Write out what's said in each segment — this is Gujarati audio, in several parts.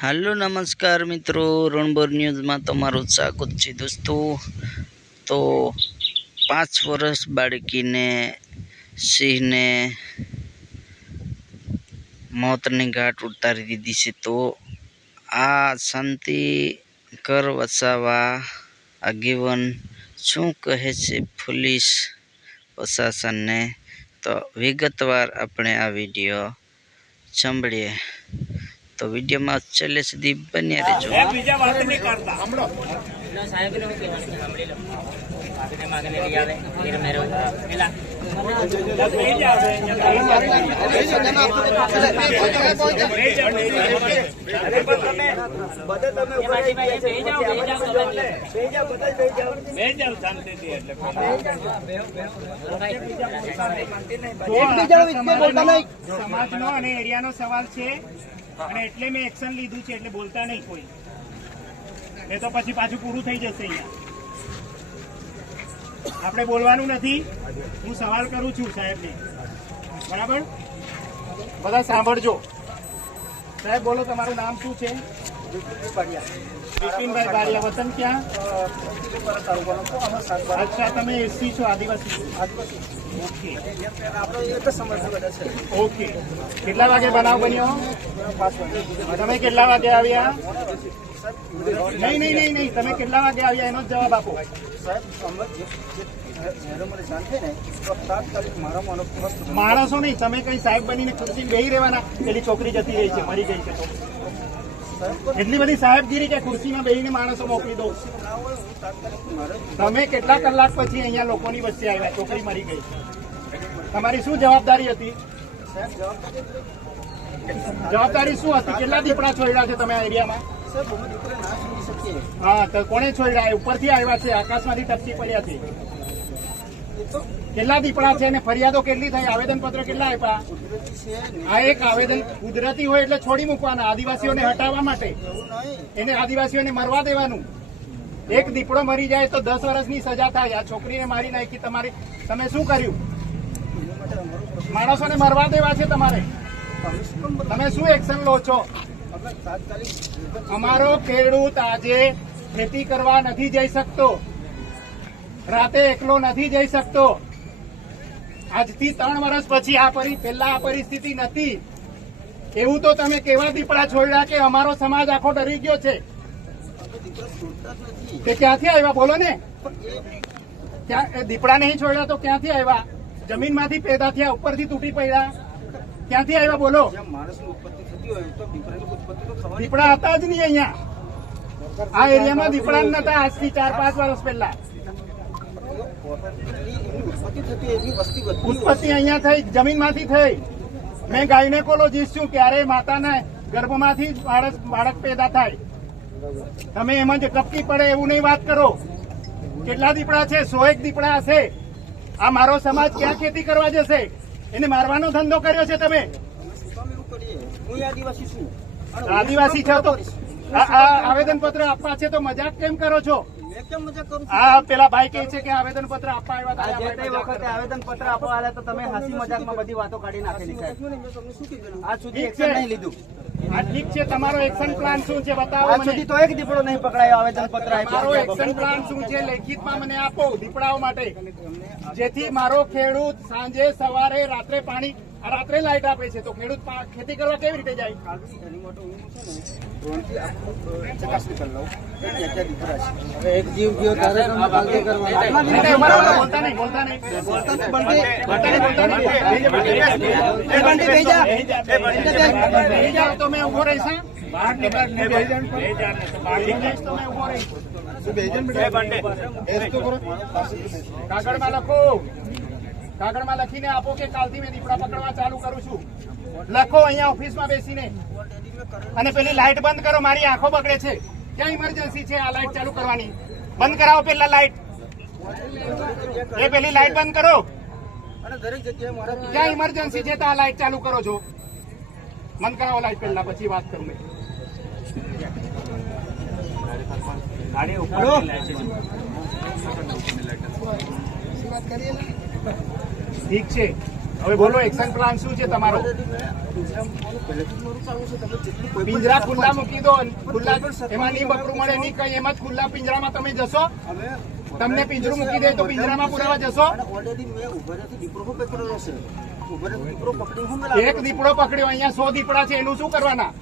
હાલો, નમસ્કાર મિત્રો. રણબોર ન્યૂઝમાં તમારું સ્વાગત છે દોસ્તો. તો પાંચ વર્ષ બાળકીને સિંહને મોતની ઘાટ ઉતારી દીધી છે. તો આ શાંતિ ઘર વસાવા આગેવન શું કહે છે પોલીસ પ્રશાસનને? તો વિગતવાર આપણે આ વીડિયો સાંભળીએ. તો વિડીયોમાં છેલ્લે સુધી બન્યા રહેજો. બીજા વાત નહીં કરતા. સમાજનો અને એરિયાનો સવાલ છે અને એટલે મેં એક્શન લીધું છે, એટલે બોલતા નહીં કોઈ. એ તો પછી પાછું પૂરું થઈ જશે અહીંયા. આપણે બોલવાનું નથી. હું સવાલ કરું છું સાહેબને. બરાબર? બધા સાંભળજો. સાહેબ, બોલો, તમારું નામ શું છે? બિપિનભાઈ બારિયા, વતન ક્યાં? અચ્છા, તમે એસી છો, આદિવાસી ઓકે. કેટલા વાગે બનાવ બન્યો? તમે કેટલા વાગે આવ્યા? નહીં નહીં નહીં નહીં. તમે કેટલા વાગે આવ્યા? એનો જ જવાબ આપો. માણસો નહીં, તમે કઈ સાહેબ બનીને ખુરશી બેહી રહેવાના, પેલી છોકરી જતી રહી છે, મરી ગઈ છે તો. એટલી બધી સાહેબગીરી કે ખુરશીમાં બેહીને માણસો મોકલી દઉં. તમે કેટલા કલાક પછી અહીંયા લોકોની વચ્ચે આવ્યા? છોકરી મરી ગઈ. તમારી શું જવાબદારી હતી? જવાબદારી શું હતી? કેટલા દીપડા છોડ્યા છે તમે એરિયામાં? હા, તો કોણે છોડ્યા? ઉપરથી આવ્યા છે, આકાશમાંથી ટપકી પડ્યા છે. કેટલા દીપડા છે અને ફરિયાદો કેટલી થઈ? આવેદન પત્ર કેટલા આપ્યા? આ એક આવેદન કુદરતી હોય એટલે છોડી મૂકવાના, આદિવાસીઓને હટાવવા માટે. એને આદિવાસીઓને મરવા દેવાનું. એક દીપડો મરી જાય તો દસ વર્ષની સજા થાય. આ છોકરીને મારી નાખી. તમારી, તમે શું કર્યું? માણસોને મરવા દેવા છે તમારે. તમે શું એક્શન લો છો? અમારો ખેડૂત આજે ખેતી કરવા નથી જઈ શકતો. રાતે એકલો નથી જઈ શકતો. આજથી ત્રણ વર્ષ પછી આ પરી, પહેલા આ પરિસ્થિતિ નથી. એવું તો તમે કેવા દીપડા છોડ્યા કે અમારો સમાજ આખો ડરી ગયો છે? તે ક્યાંથી આવ્યા? બોલો ને. દીપડા નહીં છોડ્યા તો ક્યાંથી આવ્યા? જમીનમાંથી પેદા થયા, ઉપરથી તૂટી પડ્યા. ક્યાંથી આવ્યા? બોલો. દીપડા હતા જ નહીં અહીંયા. આ એરિયામાં દીપડા નતા આજથી ચાર પાંચ વર્ષ પહેલા. ઉત્પત્તિ અહીંયા થઈ જમીનમાંથી થઈ. મેં ગાયનેકોલોજીસ્ટ છું ક્યારે માતાના ગર્ભમાંથી બાળક બાળક પેદા થાય. તમે એમાં જ ટપકી પડે એવું નહીં વાત કરો. કેટલા દીપડા છે? સો એક દીપડા હશે. આ મારો સમાજ ક્યાં ખેતી કરવા જશે? એને મારવાનો ધંધો કર્યો છે તમે. આદિવાસી છો. તો આ આવેદન પત્ર આપવા છે તો મજાક કેમ કરો છો? આ પેલા ભાઈ કહે છે કે આવેદન પત્ર આપવા આવ્યા જે તે વખતે આવેદન પત્ર આપવા આવ્યા તો તમે હસી મજાકમાં બધી વાતો કાઢી નાખેલી સાહેબ આજ સુધી ઠીક છે. એક્શન નહીં લીધું. આ ઠીક છે તમારો એક્શન પ્લાન શું છે બતાવો મને. સુધી તો એક દીપડો નહીં પકડાયો આવેદન પત્ર મારો એક્શન પ્લાન શું છે લેખિતમાં મને આપો દીપડાઓ માટે. જેથી મારો ખેડૂત સાંજે સવારે રાત્રે પાણી રાત્રે લાઈટ આપે છે તો ખેડૂત ખેતી કરવા કેવી રીતે જાય? એક જીવ ગયો ત્યારે તમે કાલથી કરવાના. નહીં, નહીં, બરાબર, બોલતા નહીં બોલતા નહીં બોલતા નહીં, બોલતા નહીં, બોલતા નહીં. એ બંટી બેહી જા. બેહી જાઓ તો મેં ઊભો રહીશ હા? બહાર નીકળ, ને. કાગળમાં લખો. કાગળમાં લખીને આપો કે કાલથી મેં દીપડા પકડવા ચાલુ કરું છું. લખો અહીંયા ઓફિસમાં બેસીને. અને પેલી લાઈટ બંધ કરો મારી આંખો બગડે છે. ક્યાં ઇમરજન્સી છે આ લાઇટ ચાલુ કરવાની? બંધ કરાવો પેલા લાઈટ. એ પેલી લાઈટ બંધ કરો. અને દરેક જગ્યાએ મારા ક્યાં ઇમરજન્સી છે તો આ લાઇટ ચાલુ કરો છો? બંધ કરાવો લાઈટ પહેલા પછી વાત કરું મેં. ઠીક છે. હવે બોલો, એક્શન પ્લાન શું છે તમારો? પિંજરા ખુલ્લા મૂકી દો, ખુલ્લા એમાં નહીં બકરું મળે, નહીં કઈ, એમ જ ખુલ્લા પિંજરામાં તમે જશો. તમને પિંજરું મૂકી દે તો પિંજરામાં પુરાવા જશો. એક દીપડો પકડ્યો, અહીંયા સો દીપડા છે, એનું શું કરવાના?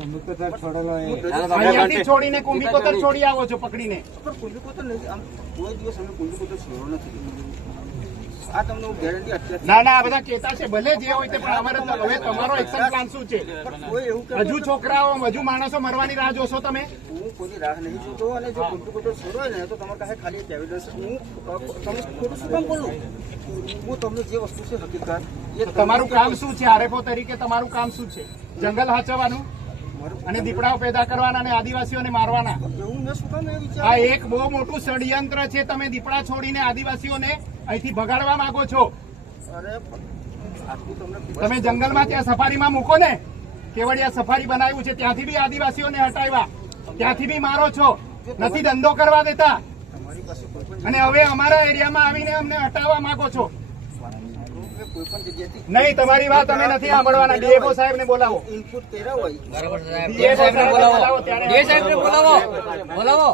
અહીંયાથી છોડીને કુંભી કોતર છોડી આવો છો પકડીને. આ તમને હું ગેરંટી ના ના આ બધા કેતા છે ભલે જે હોય તે પણ અમારે હવે તમારો એક્શન પ્લાન શું છે? હજુ છોકરાઓ હજુ માણસો મરવાની રાહ જોશો તમે? હું કોઈની રાહ નહીં જોતો અને જો ખોટું ખોટું છોડો ને તો તમારી પાસે ખાલી એવિડન્સ હું તમને ખોટું શું કામ બોલું? હું તમને જે વસ્તુ છે હકીકત તમારું કામ શું છે? આરએફઓ તરીકે તમારું કામ શું છે? જંગલ હાચવવાનું? અને દીપડાઓ પેદા કરવાના અને આદિવાસીઓને મારવાના. આ એક બહુ મોટું ષડયંત્ર છે તમે દીપડા છોડીને આદિવાસીઓને અહીંથી ભગાડવા માંગો છો. તમે જંગલમાં ત્યાં સફારીમાં મૂકો ને કેવડિયા સફારી બનાવ્યું છે ત્યાંથી બી આદિવાસીઓને હટાવ્યા. ત્યાંથી બી મારો છો. નથી ધંધો કરવા દેતા. અને હવે અમારા એરિયામાં આવીને અમને હટાવવા માંગો છો મેં કોઈ પણ જગ્યાથી નહીં તમારી વાત અમે નથી સાંભળવાના. ડીએફઓ સાહેબને બોલાવો. ઇનપુટ કર્યા હોય. ડીએફઓ સાહેબને બોલાવો. ડીએ સાહેબ ને બોલાવો. બોલાવો.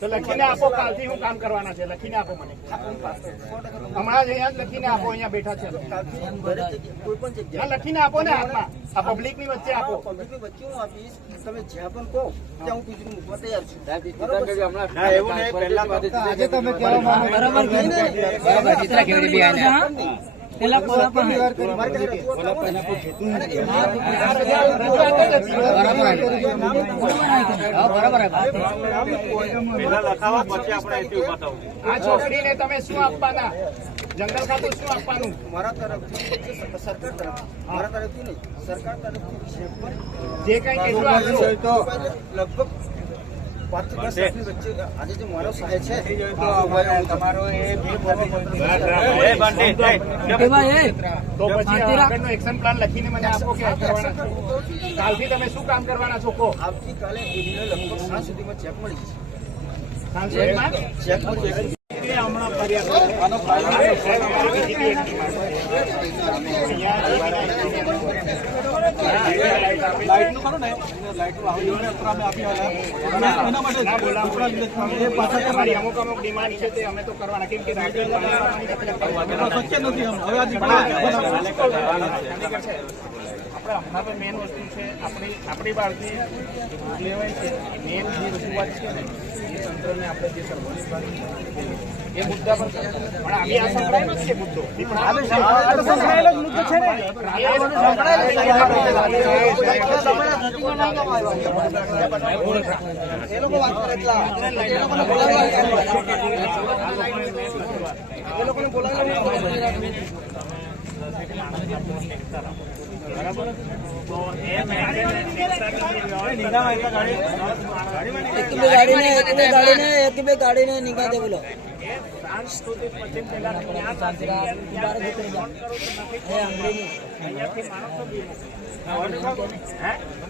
તો લખીને આપો કાલથી હું કામ કરવાના છે. લખીને આપો મને. હમણાં જ અહીંયા લખીને આપો અહીંયા બેઠા છે. લખીને આપો ને હાથમાં. આ પબ્લિકની વચ્ચે આપો. પબ્લિકની વચ્ચે હું આપીશ. તમે જ્યાં પણ કહો ત્યાં હું બીજું મૂકવા તૈયાર છું. બરાબર આજે તમે કહેવા માંગો બરાબર ચિત્રા કેવી ને? આ છોકરીને તમે શું આપવાના? જંગલ ખાતું શું આપવાનું? મારા તરફથી સરકાર તરફ મારા તરફથી નહીં સરકાર તરફથી જે કઈ કેટલું લગભગ એક્શન પ્લાન લખીને મને આપો કે કાલથી તમે શું કામ કરવાના છો કહો? આવતીકાલે લગભગ સાંજ સુધીમાં ચેક મળી જશે. ચેક મળી જશે ના બોલાવો. તમારી અમુક અમુક ડિમાન્ડ છે બનાવવાની તકલીફ પડે. આપણે હમણાં તો મેઇન વસ્તુ છે આપણી આપણી બહારથી લેવાય છે મેન જે રજૂઆત છે ને એ તંત્રને આપણે જે સર્વોચ્ચ એ મુદ્દા પર પણ આવી આ સંકળાયેલો જ છે મુદ્દો સંકળાયેલો જ મુદ્દો છે. ને એ લોકો વાત કરે એ લોકોને બોલાવી ગાડી ને એક બે ગાડી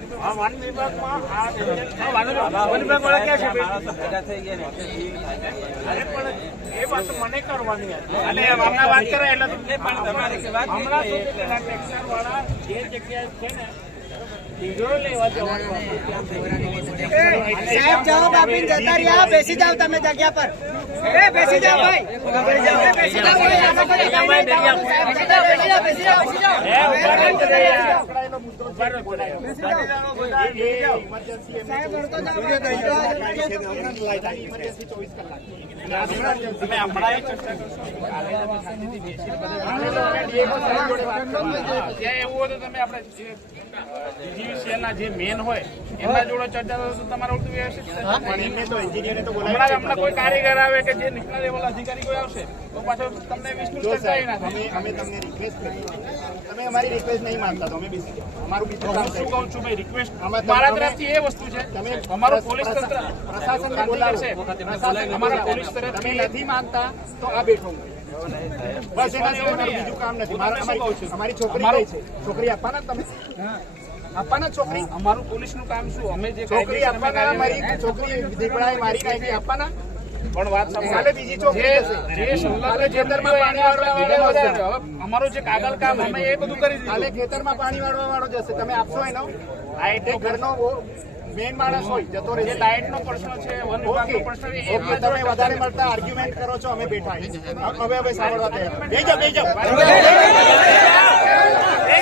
ને એક બે ગાડી ને નિકાલ દે બોલો એ વાત મને કરવાની હતી અને હમણાં વાત કરે એટલે હમણાં ટેક્સર વાળા જે જગ્યાએ છે ને સાહેબ જવાબ આપીને જતા રહ્યા. બેસી જાવ તમે જગ્યા પર. એ બેસી જાવ ભાઈ બેસી જાવ. બેસી જાવ, બેસી જાવ, બેસી જાવ, બેસી મુદ્દો 24 કલાક. તમે હમણાં ચર્ચા કરશો. એવું તમે આપણે જે મેન હોય એમના જોડે ચર્ચા થશે તમારે ઉલટું વ્યવસ્થિત હમણાં હમણાં કોઈ કારીગર આવે કે જે નીચલા લેવલ અધિકારી કોઈ આવશે તો પાછો તમને વિસ્તૃત નાખે અમે અમે તમને રિક્વેસ્ટ કરી તમે અમારી રિક્વેસ્ટ નહીં માનતા તો અમે બીજું અમારું શું કહું છું ભાઈ રિક્વેસ્ટ મારા તરફથી એ વસ્તુ છે. તમે અમારું પોલીસ તંત્ર. પ્રશાસન અમારા પોલીસ તમે તરફથી નથી માંગતા તો આ બેઠો બસ એના સિવાય બીજું કામ નથી. મારા અમારી અમારી છોકરી છે. છોકરી આપવાના તમે? આપવાના છોકરી? અમારું પોલીસનું કામ શું? અમે જે છોકરી આપવાના મારી છોકરી દીપડાએ મારી નાખી આપવાના? પણ વાત સાંભળે. બીજી ચોકડી જશે. કાલે ખેતરમાં પાણી વાળવા વાળો જશે. અમારું જે કાગળ કામ અમે એ બધું કરી કાલે ખેતરમાં પાણી વાળવા વાળો જશે. તમે આપશો એનો? લાઈટ ઘરનો મેઇન માણસ હોય જતો રહે લાઇટ નો પ્રશ્ન છે વન વિભાગનો પ્રશ્ન છે એ ઓકે તમે વધારે મળતા આર્ગ્યુમેન્ટ કરો છો અમે બેઠા હવે હવે સાંભળવા તૈયાર બેસી જાઓ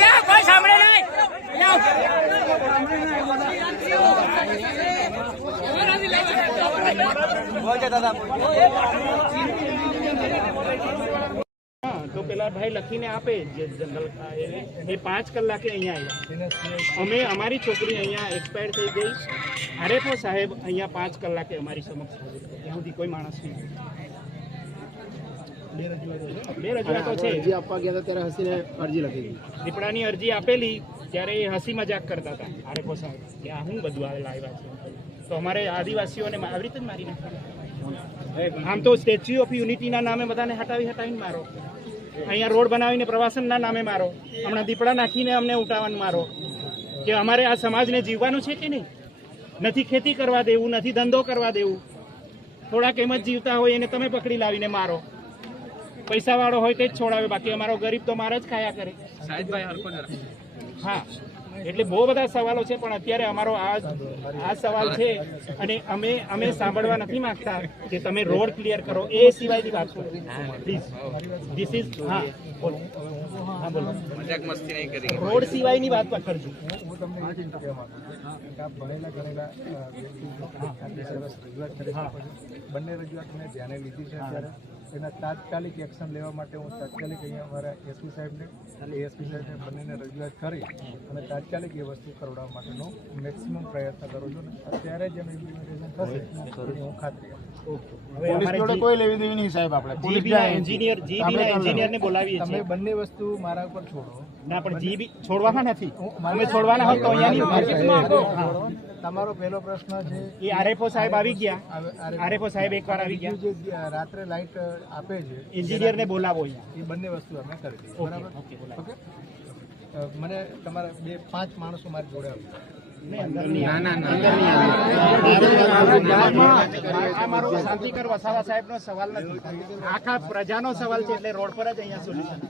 જાઓ કોઈ સાંભળે નહીં. તો પેલા ભાઈ લખીને આપે જે જનરલ એ- પાંચ કલાકે અહીંયા આવ્યા. અમે અમારી છોકરી અહીંયા એક્સપાયર થઈ ગઈ. આરેફો સાહેબ અહીંયા પાંચ કલાકે અમારી સમક્ષ હાજર ત્યાં સુધી કોઈ માણસ નહીં. બે રજૂઆતો છે. અરજી આપવા ગયા ત્યારે હસીને અરજી લખી દીપડાની અરજી આપેલી ત્યારે એ હસી મજાક કરતા હતા આરેફો સાહેબ. કે આ હું બધું આવે લાવ્યા છે? તો અમારે આદિવાસીઓને આવી રીતે જ મારી નાખ્યા આમ તો સ્ટેચ્યુ ઓફ યુનિટીના નામે બધાને હટાવી હટાવીને મારો. અહીંયા રોડ બનાવીને પ્રવાસનના નામે મારો. હમણાં દીપડા નાખીને અમને ઉઠાવવાનું મારો. કે અમારે આ સમાજને જીવવાનું છે કે નહીં? નથી ખેતી કરવા દેવું નથી ધંધો કરવા દેવું. થોડાક એમ જ જીવતા હોય એને તમે પકડી લાવીને મારો. પૈસાવાળો હોય તે જ છોડાવે. બાકી અમારો ગરીબ તો મારા જ ખાયા કરે. હા. એટલે બહુ બધા સવાલો છે પણ અત્યારે અમારો આ આ સવાલ છે અને અમે અમે સાંભળવા નથી માંગતા કે તમે રોડ ક્લિયર કરો. એ સિવાયની વાત કરો. પ્લીઝ ધીસ ઇઝ હા બોલો. હા બોલો. રોડ સિવાયની વાત પણ કરજો હું. તમને એ કહેવા માંગુ છો. બંને રજૂઆત મેં ધ્યાને લીધી છે અત્યારે. એના તાત્કાલિક એક્શન લેવા માટે હું તાત્કાલિક અહીંયા અમારા એસપી સાહેબને અને એસપી સાહેબને બંનેને રજૂઆત કરી અને તાત્કાલિક એ વસ્તુ કરોડવા માટેનો મેક્સિમમ પ્રયત્ન કરું છું ને અત્યારે જ એનું ઇમ્પ્લિમેન્ટેશન થશે એની હું ખાતરી આપું છું. હવે અમારે જોડે કોઈ લેવી દેવી નહીં સાહેબ આપણે. જીબી ના એન્જિનિયર જીબી ના એન્જિનિયરને બોલાવીએ તમે બંને વસ્તુ મારા ઉપર છોડો. ના પણ જીબી છોડવાના નથી. અમે છોડવાના હોય તો હા. તમારો પહેલો પ્રશ્ન છે એ આરએફઓ સાહેબ આવી ગયા. આરએફઓ. સાહેબ એકવાર આવી ગયા. જે રાત્રે લાઇટ આપે છે એન્જિનિયરને બોલાવો એ બંને વસ્તુ અમે કરી દઈએ. બરાબર? Okay, okay? મને તમારા બે પાંચ માણસો મારી જોડે આવજો. આ મારો શાંતિકર વસાવા સાહેબનો સવાલ નથી. આખા પ્રજાનો સવાલ છે એટલે રોડ પર જ અહીંયા સોલ્યુશન